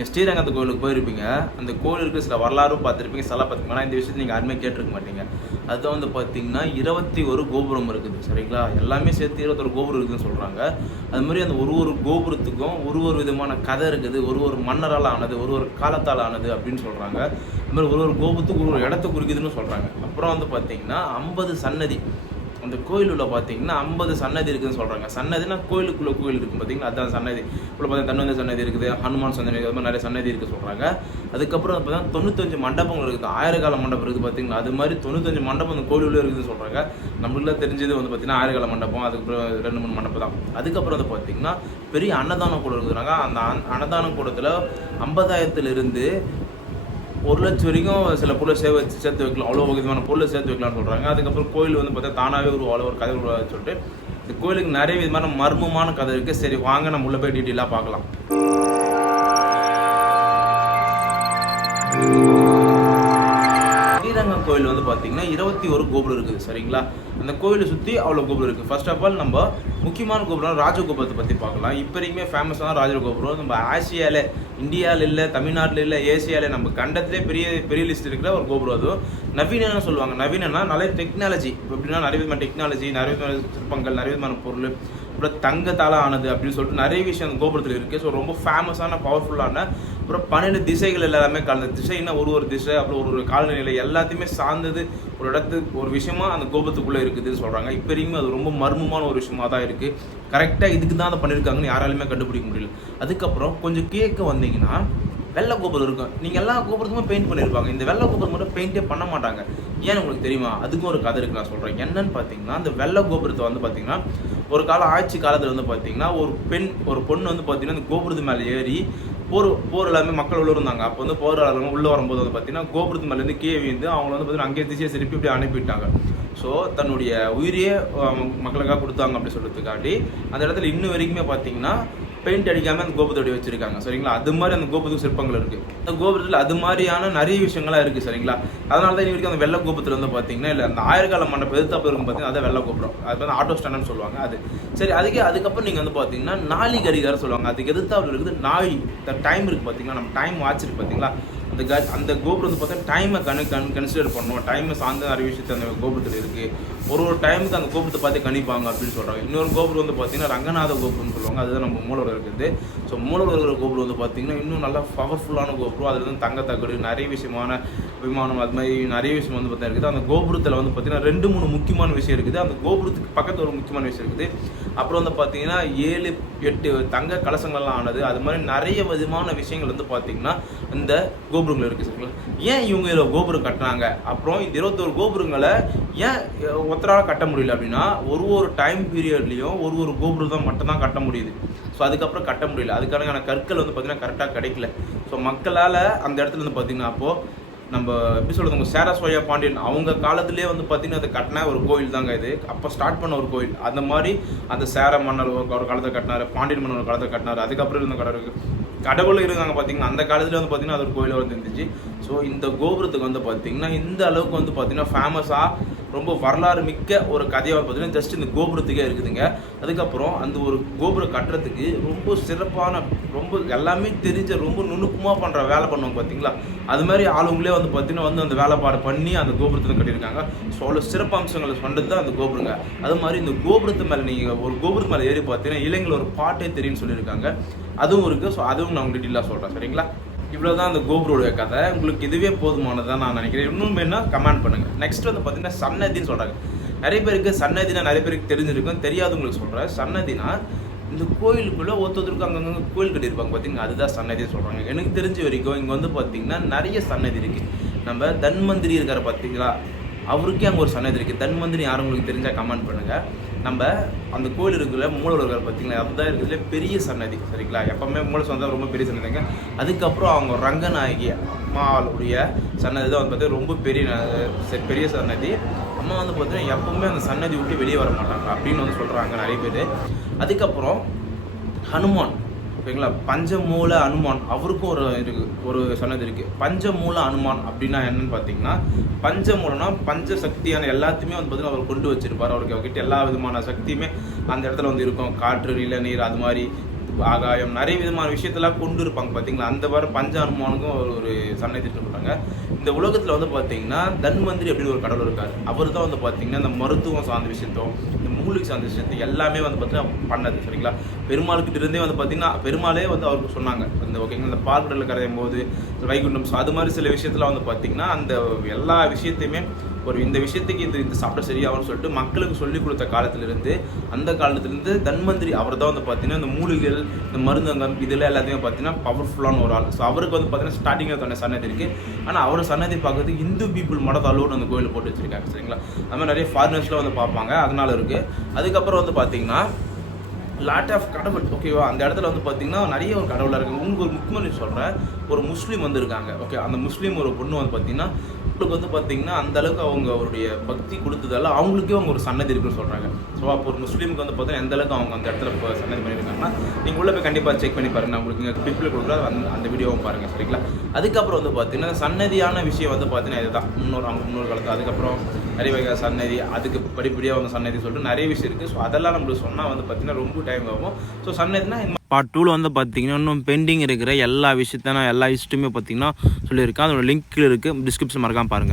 நீங்கள் ஸ்ரீரங்கத்து கோயிலுக்கு போயிருப்பீங்க. அந்த கோயிலுக்கு சில வரலாறும் பார்த்துருப்பீங்க, சில பார்த்துருப்பீங்க. ஆனால் இந்த விஷயத்தை நீங்கள் யாருமே கேட்டிருக்க மாட்டீங்க. அதுதான் வந்து பார்த்தீங்கன்னா 21 கோபுரம் இருக்குது. சரிங்களா? எல்லாமே சேர்த்து 21 கோபுரம் இருக்குதுன்னு சொல்கிறாங்க. அது மாதிரி அந்த ஒரு கோபுரத்துக்கும் ஒரு விதமான கதை இருக்குது. ஒரு மன்னரால் ஆனது, ஒரு காலத்தால் ஆனது அப்படின்னு சொல்கிறாங்க. அது மாதிரி ஒரு கோபுரத்துக்கு ஒரு இடத்த குறிக்குதுன்னு சொல்கிறாங்க. அப்புறம் வந்து பார்த்தீங்கன்னா 50 சன்னதி. அந்த கோயிலுள்ள பார்த்தீங்கன்னா 50 சன்னதி இருக்குதுன்னு சொல்கிறாங்க. சன்னதினா கோயிலுக்குள்ளே கோயில் இருக்குது பார்த்தீங்கன்னா, அதுதான் சன்னதி. இப்போ பார்த்தீங்கன்னா தன்வந்திர சன்னதி இருக்குது, ஹனுமான் சன்னதி, அது மாதிரி நிறைய சன்னதி இருக்குது சொல்கிறாங்க. அதுக்கப்புறம் பார்த்தீங்கன்னா 95 மண்டபங்கள் இருக்குது. 1000 கால மண்டபம் இருக்குது பார்த்தீங்கன்னா, அது மாதிரி 95 மண்டபம் அந்த கோயிலுள்ளே இருக்குதுன்னு சொல்கிறாங்க. நம்மளுக்குலாம் தெரிஞ்சது வந்து பார்த்தீங்கன்னா 1000 கால மண்டபம், அதுக்கப்புறம் 2-3 மண்டபம் தான். அதுக்கப்புறம் வந்து பார்த்தீங்கன்னா பெரிய அன்னதான கூடம் இருக்குதுனாங்க. அந்த அன்னதான கூடத்தில் 50,000 1 லட்சம் வரைக்கும் சில பொருளை சேர்த்து வைக்கலாம். அவ்வளோ விதமான பொருளை சேர்த்து வைக்கலாம்னு சொல்கிறாங்க. அதுக்கப்புறம் கோயில் வந்து பார்த்தா தானாகவே ஒரு கதை உருவாக சொல்லிட்டு இந்த கோயிலுக்கு நிறைய விதமான மர்மமான கதை இருக்குது. சரி வாங்க நம்ம உள்ளே போய் டீட்டெயிலாக பார்க்கலாம். ஸ்ரீரங்கம் கோயில் வந்து பார்த்தீங்கன்னா 21 கோபுரம் இருக்குது. சரிங்களா? அந்த கோயிலை சுற்றி அவ்வளோ கோபுரம் இருக்குது. ஃபர்ஸ்ட் ஆஃப் ஆல் நம்ம முக்கியமான கோபுரம் ராஜகோபுரத்தை பற்றி பார்க்கலாம். இப்போ வரைக்குமே ஃபேமஸான ராஜகோபுரம் நம்ம ஆசியாவில், இந்தியாவில் இல்லை, தமிழ்நாட்டில் இல்லை, ஏசியாவில் நம்ம கண்டத்திலே பெரிய லிஸ்ட் இருக்கிற ஒரு கோபுரம். அதுவும் நவீனன்னு சொல்லுவாங்க. நவீனன்னா நிறைய டெக்னாலஜி, எப்படின்னா நிறைய விதமான டெக்னாலஜி, நிறைய விதமான சிற்பங்கள், நிறைய விதமான பொருள், அப்புறம் தங்கத்தால் ஆனது அப்படின்னு சொல்லிட்டு நிறைய விஷயம் அந்த கோபுரத்தில் இருக்குது. ஸோ ரொம்ப ஃபேமஸான பவர்ஃபுல்லான, அப்புறம் 12 திசைகள் எல்லாமே கலந்த திசைன்னா ஒரு திசை, அப்புறம் ஒரு காலநிலை எல்லாத்தையுமே சார்ந்தது ஒரு இடத்துக்கு ஒரு விஷயமா அந்த கோபுரத்துக்குள்ளே இருக்குதுன்னு சொல்கிறாங்க. இப்போ வரைக்கும் அது ரொம்ப மர்மமான ஒரு விஷயமா தான் இருக்குது. கரெக்டாக இதுக்கு தான் அதை பண்ணியிருக்காங்கன்னு யாராலுமே கண்டுபிடிக்க முடியல. அதுக்கப்புறம் கொஞ்சம் கேட்க வந்தீங்கன்னா வெள்ளை கோபுரம் இருக்கும். நீங்கள் எல்லா கோபுரத்துக்குமே பெயிண்ட் பண்ணியிருப்பாங்க. இந்த வெள்ளை கோபுரம் மட்டும் பெயிண்டே பண்ண மாட்டாங்க. ஏன் உங்களுக்கு தெரியுமா? அதுக்கும் ஒரு கதை இருக்குது, நான் சொல்கிறேன். என்னன்னு பார்த்தீங்கன்னா அந்த வெள்ளை கோபுரத்தை வந்து பார்த்தீங்கன்னா ஒரு ஆட்சி காலத்தில் வந்து பார்த்தீங்கன்னா ஒரு பொண்ணு வந்து பார்த்தீங்கன்னா அந்த கோபுரத்து மேலே ஏறி போர் எல்லாமே மக்கள் உள்ள இருந்தாங்க. அப்போ வந்து போராளர்கள் உள்ளே வரும்போது வந்து பார்த்தீங்கன்னா கோபுரத்து மேலேருந்து கீழே விழுந்து அவங்கள வந்து பார்த்தீங்கன்னா அங்கேயே திசையை திருப்பி இப்படி அனுப்பிவிட்டாங்க. ஸோ தன்னுடைய உயிரையே மக்களுக்காக கொடுத்தாங்க அப்படி சொல்கிறதுக்காண்டி அந்த இடத்துல இன்னும் வரைக்குமே பார்த்தீங்கன்னா பெயிண்ட் அடிக்காமல் அந்த கோபுரத்தோடைய வச்சிருக்காங்க. சரிங்களா? அது மாதிரி அந்த கோபுரத்துக்கு சிற்பங்கள் இருக்குது. அந்த கோபுரத்தில் அது மாதிரியான நிறைய விஷயங்கள்லாம் இருக்குது. சரிங்களா? அதனால தான் வரைக்கும் அந்த வெள்ளை கோபுரத்தில் வந்து பார்த்தீங்கன்னா இல்லை அந்த 1000 கால மண்டபம் எதிர்த்தாப்பு இருக்கும் பார்த்தீங்கன்னா அதை வெள்ளை கோபுரம். அது வந்து ஆட்டோ ஸ்டாண்டுன்னு சொல்லுவாங்க. அது சரி. அதுக்கப்புறம் நீங்கள் வந்து பார்த்தீங்கன்னா நாளி கடிகாரம் சொல்லுவாங்க. அதுக்கு எதிர்த்தாப்பில் இருக்குது நாளி டைம் இருக்குது பார்த்தீங்கன்னா, நம்ம டைம் வாட்ச் இருக்குது பார்த்தீங்களா? அந்த கோபுரம் வந்து பார்த்தா டைமை கன்சிடர் பண்ணணும். டைமை சார்ந்த நிறைய விஷயத்தை அந்த கோபுரத்தில் இருக்குது. ஒரு டைமுக்கு அந்த கோபுரத்தை பார்த்து கணிப்பாங்க அப்படின்னு சொல்கிறாங்க. இன்னொரு கோபுரம் வந்து பார்த்தீங்கன்னா ரங்கநாத கோபுரம்னு சொல்லுவாங்க. அதுதான் நம்ம மூலவர் இருக்குது. ஸோ மூலவர் இருக்கிற கோபுரம் வந்து பார்த்தீங்கன்னா இன்னும் நல்லா பவர்ஃபுல்லான கோபுரம். அதில் வந்து தங்கத்தகடு, நிறைய விஷயமான விமானம், அது மாதிரி நிறைய விஷயம் வந்து பார்த்தீங்கன்னா இருக்குது. அந்த கோபுரத்தில் வந்து பார்த்தீங்கன்னா 2-3 முக்கியமான விஷயம் இருக்குது. அந்த கோபுரத்துக்கு பக்கத்தில் ஒரு முக்கியமான விஷயம் இருக்குது. அப்புறம் வந்து பார்த்தீங்கன்னா 7-8 தங்க கலசங்கள்லாம் ஆனது, அது மாதிரி நிறைய விதமான விஷயங்கள் வந்து பார்த்தீங்கன்னா இந்த கோபுரங்கள் இருக்குது. சரிங்களா? ஏன் இவங்க இதில் கோபுரம் கட்டினாங்க? அப்புறம் இந்த 21 கோபுரங்களை ஏன் ஒருத்தரால் கட்ட முடியல அப்படின்னா ஒரு டைம் பீரியட்லேயும் ஒரு கோபுரம் தான் மட்டும்தான் கட்ட முடியுது. ஸோ அதுக்கப்புறம் கட்ட முடியல. அதுக்கான கற்கள் வந்து பார்த்தீங்கன்னா கரெக்டாக கிடைக்கல. ஸோ மக்களால் அந்த இடத்துல வந்து பார்த்தீங்கன்னா அப்போது நம்ம எப்படி சொல்கிறது, உங்கள் சேர சோழ பாண்டியன் அவங்க காலத்திலே வந்து பார்த்தீங்கன்னா அது கட்டின ஒரு கோயில் தாங்க இது. அப்போ ஸ்டார்ட் பண்ண ஒரு கோயில். அந்த மாதிரி அந்த சேர மன்னர் ஒரு காலத்தில் கட்டினார், பாண்டியன் மன்னர் ஒரு காலத்தில் கட்டினார். அதுக்கப்புறம் இருந்த கடவுளும் இருந்தாங்க பார்த்தீங்கன்னா. அந்த காலத்தில் வந்து பார்த்தீங்கன்னா அது ஒரு கோயிலாக வந்து இருந்துச்சு. ஸோ இந்த கோபுரத்துக்கு வந்து பார்த்தீங்கன்னா இந்த அளவுக்கு வந்து பார்த்தீங்கன்னா ஃபேமஸாக ரொம்ப வரலாறு மிக்க ஒரு கதையாக பார்த்தீங்கன்னா ஜஸ்ட் இந்த கோபுரத்துக்கே இருக்குதுங்க. அதுக்கப்புறம் அந்த ஒரு கோபுரம் கட்டுறதுக்கு ரொம்ப சிறப்பான, ரொம்ப எல்லாமே தெரிஞ்ச, ரொம்ப நுணுக்கமாக பண்ணுற வேலை பண்ணுவாங்க பார்த்தீங்களா? அது மாதிரி ஆளுங்களே வந்து பார்த்தீங்கன்னா வந்து அந்த வேலைப்பாடு பண்ணி அந்த கோபுரத்தை கட்டியிருக்காங்க. ஸோ அவ்வளோ சிறப்பு அம்சங்களை சொன்னது தான் அந்த கோபுரங்க. அது மாதிரி இந்த கோபுரத்து மேலே நீங்கள் ஒரு கோபுரத்து மேலே ஏறி பார்த்தீங்கன்னா இளைஞர்கள் ஒரு பாட்டே தெரியும்னு சொல்லியிருக்காங்க. அதுவும் இருக்குது. ஸோ அதுவும் நான் உங்களுக்கு டீட்டெயிலாக சொல்கிறேன். சரிங்களா? இவ்வளோ தான் அந்த கோபுரோடைய கதை. உங்களுக்கு இதுவே போதுமானதான் நான் நினைக்கிறேன். இன்னும் வேணா கமெண்ட் பண்ணுங்கள். நெக்ஸ்ட் வந்து பார்த்தீங்கன்னா சன்னதின்னு சொல்கிறாங்க. நிறைய பேருக்கு சன்னதினா நிறைய பேருக்கு தெரிஞ்சிருக்கும், தெரியாதவங்களுக்கு சொல்கிறேன். சன்னதினா இந்த கோயிலுக்குள்ளே ஒருத்தருக்கு அங்கங்கே கோயில் கட்டியிருப்பாங்க பார்த்தீங்கன்னா, அதுதான் சன்னதின்னு சொல்கிறாங்க. எனக்கு தெரிஞ்ச வரைக்கும் இங்கே வந்து பார்த்தீங்கன்னா நிறைய சன்னதி இருக்குது. நம்ம தன்வந்திரி இருக்கார் பார்த்தீங்களா, அவருக்கே அங்கே ஒரு சன்னதி இருக்குது. தன்வந்திரி யாரும் உங்களுக்கு தெரிஞ்சால் கமெண்ட் பண்ணுங்கள். நம்ம அந்த கோயில் இருக்கிற மூலவர் இருக்கார் பார்த்தீங்களா, அதுதான் இருக்கிறதுல பெரிய சன்னதி. சரிங்களா? எப்போவுமே மூல சொந்தம் ரொம்ப பெரிய சன்னதிங்க. அதுக்கப்புறம் அவங்க ரங்கநாயகி அம்மாவுடைய சன்னதி தான் வந்து பார்த்தீங்கன்னா ரொம்ப பெரிய சன்னதி. அம்மா வந்து பார்த்தீங்கன்னா எப்பவுமே அந்த சன்னதி விட்டு வெளியே வர மாட்டாங்க அப்படின்னு வந்து சொல்கிறாங்க நிறைய பேர். அதுக்கப்புறம் ஹனுமான், ஓகேங்களா, பஞ்சமூல அனுமான், அவருக்கும் ஒரு சன்னதி இருக்குது. பஞ்சமூல அனுமான் அப்படின்னா என்னன்னு பார்த்தீங்கன்னா, பஞ்சமூலனா பஞ்ச சக்தியான எல்லாத்தையுமே வந்து பார்த்தீங்கன்னா அவர் கொண்டு வச்சிருப்பார். அவர்கிட்ட எல்லா விதமான சக்தியுமே அந்த இடத்துல வந்து இருக்கும். காற்று, நில, நீர், அது மாதிரி ஆகாயம், நிறைய விதமான விஷயத்தெல்லாம் கொண்டு இருப்பாங்க பார்த்தீங்களா. அந்த வார பஞ்ச அனுமானுக்கும் ஒரு சன்னதி சொல்கிறாங்க. இந்த உலகத்தில் வந்து பார்த்தீங்கன்னா தன்வந்திரி அப்படின்னு ஒரு கடவுள் இருக்கார். அவர் தான் வந்து பார்த்தீங்கன்னா இந்த மருத்துவம் சார்ந்த விஷயத்தோ இந்த மூலிகை சார்ந்த விஷயத்தை எல்லாமே வந்து பார்த்தீங்கன்னா பண்ணது சரிங்களா. பெருமாள்கிட்ட இருந்தே வந்து பார்த்தீங்கன்னா பெருமாளே வந்து அவருக்கு சொன்னாங்க இந்த ஓகேங்களா, இந்த பால்கடலில் கரையும் போது வைகுண்டம் அது மாதிரி சில விஷயத்தில் வந்து பார்த்தீங்கன்னா அந்த எல்லா விஷயத்தையுமே ஒரு இந்த விஷயத்துக்கு இந்த சாப்பிட சரியாகும்னு சொல்லிட்டு மக்களுக்கு சொல்லிக் கொடுத்த காலத்திலிருந்து அந்த காலத்திலிருந்து தன்வந்திரி அவர் தான் வந்து பார்த்தீங்கன்னா இந்த மூலிகைகள் இந்த மருந்தங்கம் இதில் எல்லாத்தையுமே பார்த்தீங்கன்னா பவர்ஃபுல்லான ஒரு ஆள். ஸோ அவருக்கு வந்து பார்த்தீங்கன்னா ஸ்டார்டிங்கில் தன்னை சன்னதி இருக்குது. ஆனால் அவர் சன்னதி பார்க்கறதுக்கு இந்து பீப்புள் மடத்தை அளவுன்னு அந்த கோயிலில் போட்டு வச்சிருக்காங்க சரிங்களா. அது மாதிரி நிறைய ஃபாரினர்ஸ்லாம் வந்து பார்ப்பாங்க, அதனால இருக்குது. அதுக்கப்புறம் வந்து பார்த்தீங்கன்னா லாட் ஆஃப் கடவுள் ஓகேவா. அந்த இடத்துல வந்து பார்த்தீங்கன்னா நிறைய ஒரு கடவுளாக இருக்குது. உங்களுக்கு ஒரு முக்கியமான சொல்கிறேன், ஒரு முஸ்லீம் வந்திருக்காங்க ஓகே. அந்த முஸ்லீம் ஒரு பொண்ணு வந்து பார்த்தீங்கன்னா அவங்களுக்கு வந்து பார்த்தீங்கன்னா அந்த அளவுக்கு அவங்க அவருடைய பக்தி கொடுத்ததால அவங்களுக்கே அவங்க ஒரு சன்னதி இருக்குன்னு சொல்கிறாங்க. ஸோ அப்போ ஒரு முஸ்லீமுக்கு வந்து பார்த்தீங்கன்னா எந்த அளவுக்கு அவங்க அந்த இடத்துல இப்போ சன்னதி பண்ணியிருக்காங்கன்னா நீங்கள் உள்ள போய் கண்டிப்பாக செக் பண்ணி பாருங்கள். நான் உங்களுக்கு இங்கே பிப்பில் கொடுக்குற அந்த வீடியோவும் பாருங்கள் சரிங்களா. அதுக்கப்புறம் வந்து பார்த்தீங்கன்னா சன்னதியான விஷயம் வந்து பார்த்தீங்கன்னா இதுதான் முன்னோர் காலத்தில். அதுக்கப்புறம் நிறைய வகை சன்னதி, அதுக்கு படிப்படியாக வந்து சன்னதி சொல்லிட்டு நிறைய விஷயம் இருக்குது. ஸோ அதெல்லாம் நம்மளுக்கு சொன்னால் வந்து பார்த்தீங்கன்னா ரொம்ப டைம் ஆகும். ஸோ சன்னதினா பார்ட் 2 வந்து பார்த்தீங்கன்னா இன்னும் பெண்டிங் இருக்கிற எல்லா விஷயத்தையும் எல்லா ஹிஸ்ட்ரியுமே பார்த்தீங்கன்னா சொல்லியிருக்கேன். அதோட லிங்க் இருக்குது, டிஸ்கிரிப்ஷன் மறக்காமல் பாருங்கள்.